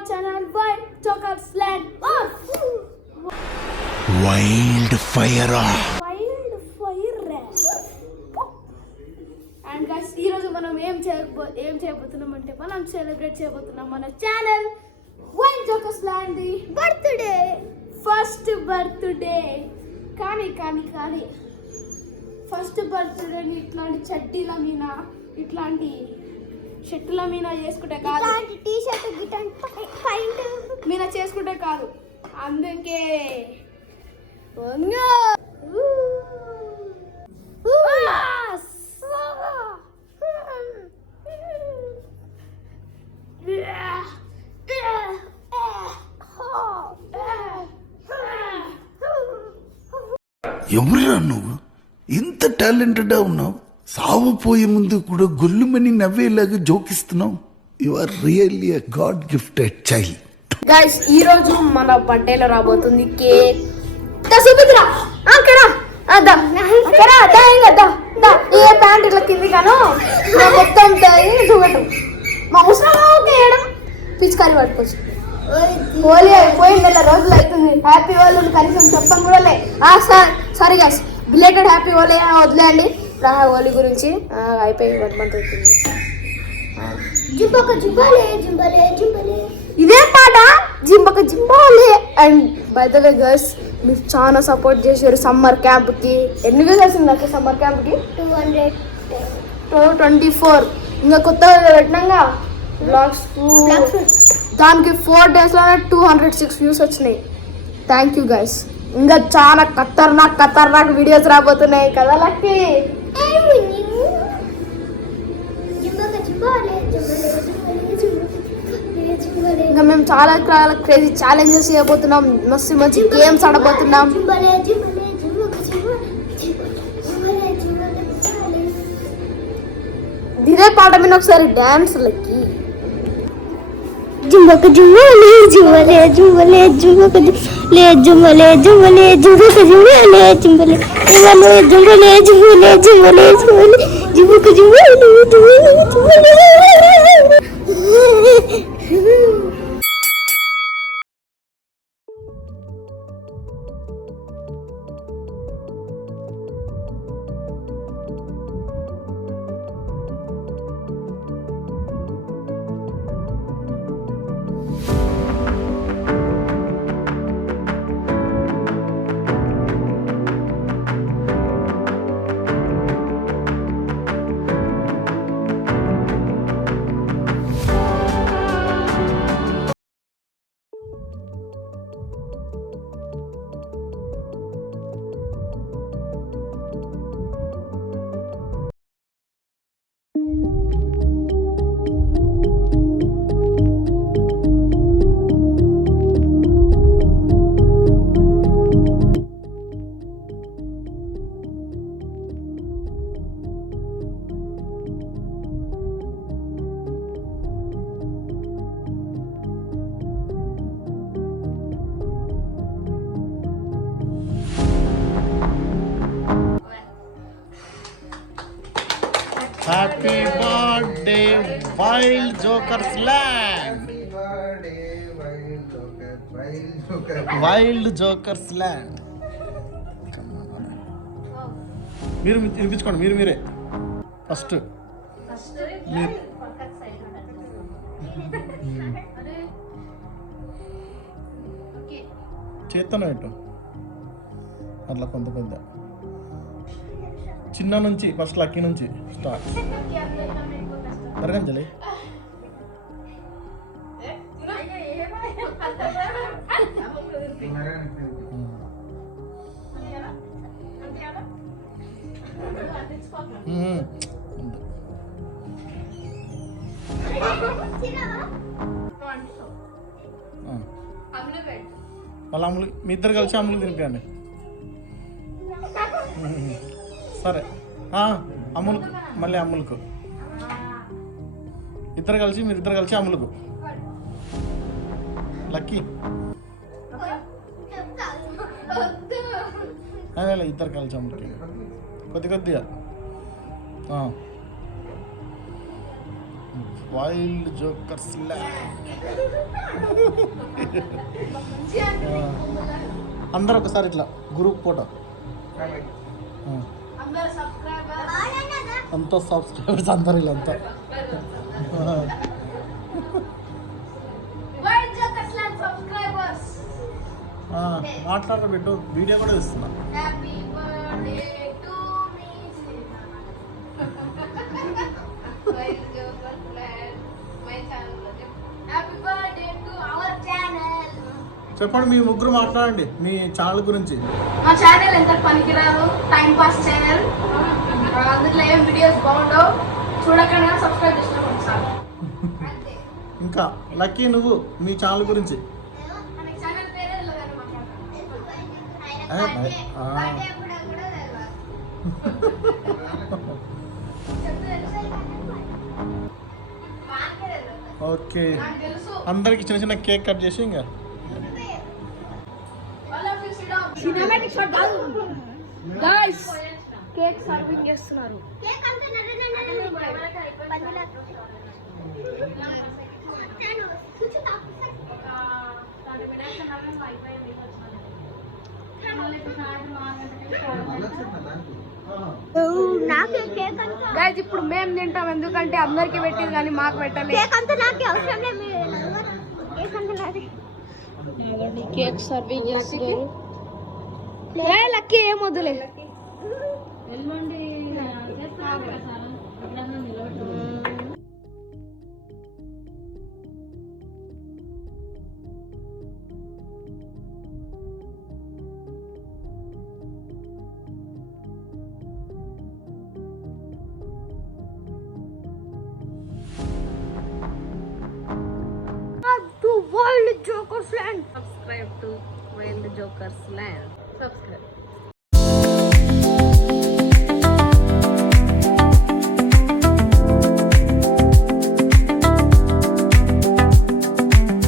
our channel Wild Joker's Land. Wild Fire. Wild Fire. And guys, ఈ రోజు మనం ఏం చేయబోతున్నాం అంటే మనం సెలబ్రేట్ చేయబోతున్నాం మన channel Wild Joker's Land the birthday, first birthday. కానీ ఫస్ట్ బర్త్డేని ఇట్లాంటి చడ్డీల మీద, ఇట్లాంటి షర్టుల మీద చేసుకుంటే కాదు, టీ షర్ట్ ప్యాంట్ మీద చేసుకుంటే కాదు. అందుకే ఎవరురా నువ్వు? ఇంత టాలెంటెడ్ ఉన్నావు. సావుపోయే ముందు కూడా గొల్లుమని నవ్వేలాగా జోకిస్తున్నావు. You are really a god gifted child. Guys, ఈ రోజు మన బర్త్డేలో రాబోతుంది కేక్. సుమిత్రా ఏ ప్యాంట్ ఇట్లా కింది కాను మొత్తం చూపెట్టు. మా ముసలి వేయడం పిచ్చుకారి పట్టుకోవచ్చు. హోలీ అయిపోయింది, 2 రోజులు అవుతుంది. హ్యాపీ హోలీ కనీసం చెప్పని కూడా లే. Sorry guys, belated happy Holi అని వదిలేయండి. హోలీ గురించి అయిపోయి 1 month అవుతుంది. ఇదే పాట జింబక జింబాలే. And by the way girls, మీరు చాలా సపోర్ట్ చేశారు సమ్మర్ క్యాంప్కి. ఎన్ని వేలు వేసింది నాకు సమ్మర్ క్యాంప్కి? 224. ఇంకా కొత్తగా పెట్టినాగా బ్లాగ్స్, దానికి 4 daysలోనే 206 views వచ్చినాయి. Thank you guys. ఇంకా చాలా ఖతర్నాక్ వీడియోస్ రాబోతున్నాయి కదా లక్కీ? ఇంకా మేము చాలా క్రేజీ ఛాలెంజెస్ చేయబోతున్నాం, మంచి గేమ్స్ ఆడబోతున్నాం. ఇదే పాట మీద ఒకసారి డాన్స్ లక్కి. జుంబక జుంబలే జుంబలే జుంబలే జుంబక జుంబలే జుంబలే జుంబలే జుంబక జుంబలే జుంబలే జుంబలే జుంబలే జుంబలే జుంబలే జుంబలే జుంబక జుంబలే జుంబలే. Happy birthday, Wild Joker's Land. Wild Joker's Land. మీరు వినిపించుకోండి, మీరే ఫస్ట్. చేతన ఏంటో అట్లా కొంత చిన్న నుంచి ఫస్ట్ లక్కీ నుంచి స్టార్ట్. జరగంజలి వాళ్ళ అమ్ములు, మీ ఇద్దరు కలిసి అమ్ములు తినిపించండి. సరే, అమ్ములకు మళ్ళీ అమ్ములకు మీరిద్దరు కలిసి అమ్ములకు. లక్కీ అదే ఇద్దరు కలిసి అమ్ములకి కొద్దిగా వైల్డ్ జోకర్స్ అందరూ ఒకసారి ఇట్లా గ్రూప్ ఫోటో అంతా సబ్స్క్రైబర్స్ అందరు వీళ్ళంతా మాట్లాడరా పెట్టు వీడియో కూడా ఇస్తున్నా చెప్పండి మీ ముగ్గురు మాట్లాడండి మీ ఛానల్ గురించి. మా ఛానల్ ఎంత పనికిరాదు టైం పాస్ ఛానల్, అందులో ఏం వీడియోస్ బాగుండవు, చూడకుండా సబ్స్క్రైబ్ చేసుకోండి సార్. ఇంకా లక్కీ నువ్వు మీ ఛానల్ గురించి. ఓకే అందరికి చిన్న చిన్న కేక్ కట్ చేసి ఇంకా సినిమాటిక్ షాట్ కాదు గైస్, కేక్ సర్వింగ్ చేస్తున్నారు. గైస్ ఇప్పుడు మేము తింటాం, ఎందుకంటే అందరికి పెట్టింది కానీ మాకు పెట్టలేదు. కేక్ సర్వింగ్ చేస్తున్నారు. లక్కీ ఏం వద్దులే. Wild Jokers Land. Subscribe to Wild Jokers Land. Subscribe.